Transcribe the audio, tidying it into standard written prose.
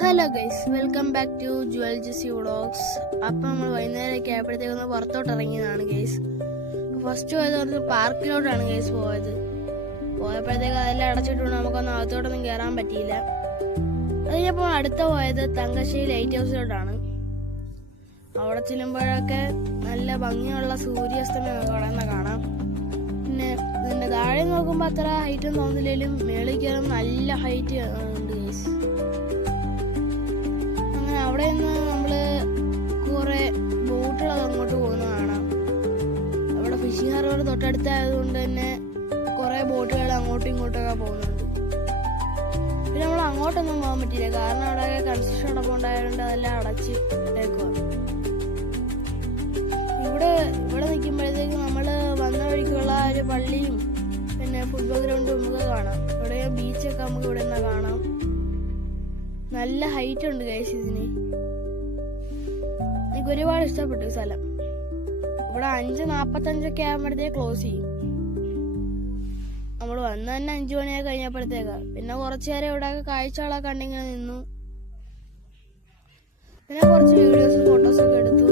Hello guys, welcome back to Jewel Jessy vlogs. അപ്പം നമ്മൾ വൈകുന്നേരമൊക്കെ ആയപ്പോഴത്തേക്കൊന്ന് പുറത്തോട്ട് ഇറങ്ങിയതാണ് ഗൈസ്. ഫസ്റ്റ് പോയത് പറഞ്ഞ് പാർക്കിലോട്ടാണ് ഗൈസ് പോയപ്പോഴത്തേക്ക് അതെല്ലാം അടച്ചിട്ടുണ്ട്, നമുക്കൊന്നും അകത്തോട്ടൊന്നും കയറാൻ പറ്റിയില്ല. അത് കഴിഞ്ഞപ്പോൾ അടുത്ത പോയത് തങ്കശ്ശേരി ലൈറ്റ് ഹൗസിലോട്ടാണ്. അവിടെ ചെല്ലുമ്പോഴൊക്കെ നല്ല ഭംഗിയുള്ള സൂര്യാസ്തമയം കടന്ന് കാണാം. പിന്നെ ഇതിൻ്റെ താഴെ നോക്കുമ്പോൾ അത്ര ഹൈറ്റ് തോന്നില്ലെങ്കിലും മേളിൽ കയറും നല്ല ഹൈറ്റ് ഉണ്ട് ഗൈസ്. അവിടെ നിന്ന് നമ്മള് കുറെ ബോട്ടുകൾ അങ്ങോട്ട് പോകുന്നത് കാണാം. അവിടെ ഫിഷിംഗ് ഹാർബർ തൊട്ടടുത്തായതുകൊണ്ട് തന്നെ കുറെ ബോട്ടുകൾ അങ്ങോട്ടും ഇങ്ങോട്ടൊക്കെ പോകുന്നുണ്ട്. പിന്നെ നമ്മൾ അങ്ങോട്ടൊന്നും പോകാൻ പറ്റില്ല, കാരണം അവിടെ കൺസ്ട്രക്ഷൻ ഉണ്ടായതുകൊണ്ട് അതെല്ലാം അടച്ച് ഇട്ടേക്കുക. ഇവിടെ നിൽക്കുമ്പോഴത്തേക്ക് നമ്മൾ വന്ന വഴിക്കുള്ള ഒരു പള്ളിയും പിന്നെ ഫുട്ബോൾ ഗ്രൗണ്ടും നമുക്ക് കാണാം. ഇവിടെ ബീച്ചൊക്കെ നമുക്ക് ഇവിടെ നിന്ന് കാണാം. നല്ല ഹൈറ്റ് ഉണ്ട് ഗൈസ് ഇതിന്. എനിക്ക് ഒരുപാട് ഇഷ്ടപ്പെട്ടു ഈ സ്ഥലം. ഇവിടെ 5:45 ആകുമ്പോഴത്തേക്ക് ക്ലോസ് ചെയ്യും. നമ്മൾ വന്ന് തന്നെ 5 മണിയൊക്കെ കഴിഞ്ഞപ്പോഴത്തേക്കാ. പിന്നെ കുറച്ചു നേരം ഇവിടെ കാഴ്ചകളൊക്കെ കണ്ടിങ്ങനെ നിന്നു. പിന്നെ കുറച്ച് വീഡിയോസും ഫോട്ടോസൊക്കെ എടുത്തു.